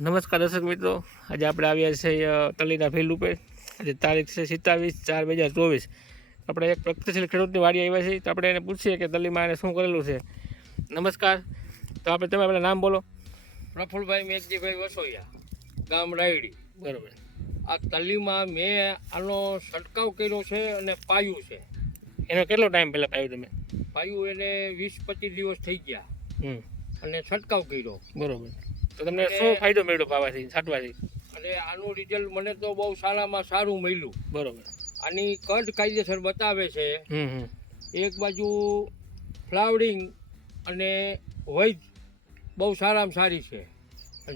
નમસ્કાર દર્શક મિત્રો. આજે આપણે આવ્યા છે તલીના ફિલ્ડ ઉપર. આજે તારીખ છે સિત્તાવીસ ચાર બે હજાર ચોવીસ. આપણે એક પ્રગતિશીલ ખેડૂતની વાડી આવ્યા છીએ. તો આપણે એને પૂછીએ કે તલીમાં એને શું કરેલું છે. નમસ્કાર. તો આપણે તમે આપણે નામ બોલો. પ્રફુલભાઈ મેઘજીભાઈ વસોયા ગામ રાયડી. બરોબર. આ તલીમાં મેં આનો છંટકાવ કર્યો છે અને પાયું છે. એનો કેટલો ટાઈમ પહેલાં પાયું તમે? પાયું એને વીસ પચીસ દિવસ થઈ ગયા. હમ. અને છંટકાવ કર્યો. બરોબર. તો તમને શું ફાયદો મળ્યો પાવાથી છાંટવાથી? અને આનું રિઝલ્ટ મને તો બહુ સારામાં સારું મળ્યું. બરોબર. આની કંઠ કાયદેસર બતાવે છે. એક બાજુ ફ્લાવરિંગ અને વૈજ બહુ સારામાં સારી છે.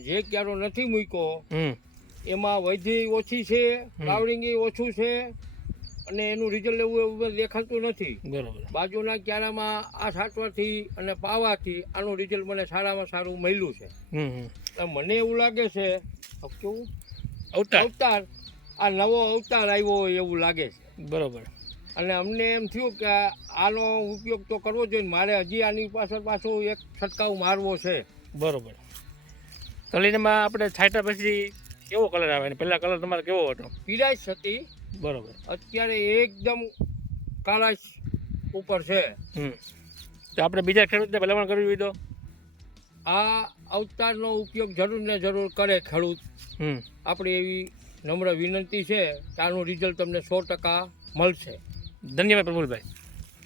જે ક્યારો નથી મૂક્યો એમાં વૈધી ઓછી છે ફ્લાવરિંગ ઓછું છે અને એનું રિઝલ્ટ એવું એવું દેખાતું નથી. બરાબર. બાજુના ક્યારામાં આ છાંટવાથી અને પાવાથી આનું રિઝલ્ટ મને સારામાં સારું મળ્યું છે. મને એવું લાગે છે કેવું? અવતાર. અવતાર. આ નવો અવતાર આવ્યો હોય એવું લાગે છે. બરાબર. અને અમને એમ થયું કે આનો ઉપયોગ તો કરવો જોઈએ મારે હજી આની પાછળ પાછો એક છંટકાવ મારવો છે. બરોબર. કલીનમાં આપણે છાંટ્યા પછી કેવો કલર આવે? ને પહેલાં કલર તમારે કેવો હતો? પીરાશ હતી. બરોબર. અત્યારે એકદમ કાળાશ ઉપર છે. તો આપણે બીજા ખેડૂતને ભલામણ કરવી તો? આ અવતારનો ઉપયોગ જરૂર ને જરૂર કરે ખેડૂત. આપણી એવી નમ્ર વિનંતી છે કે આનું રિઝલ્ટ તમને સો ટકા મળશે. ધન્યવાદ પ્રફુલભાઈ.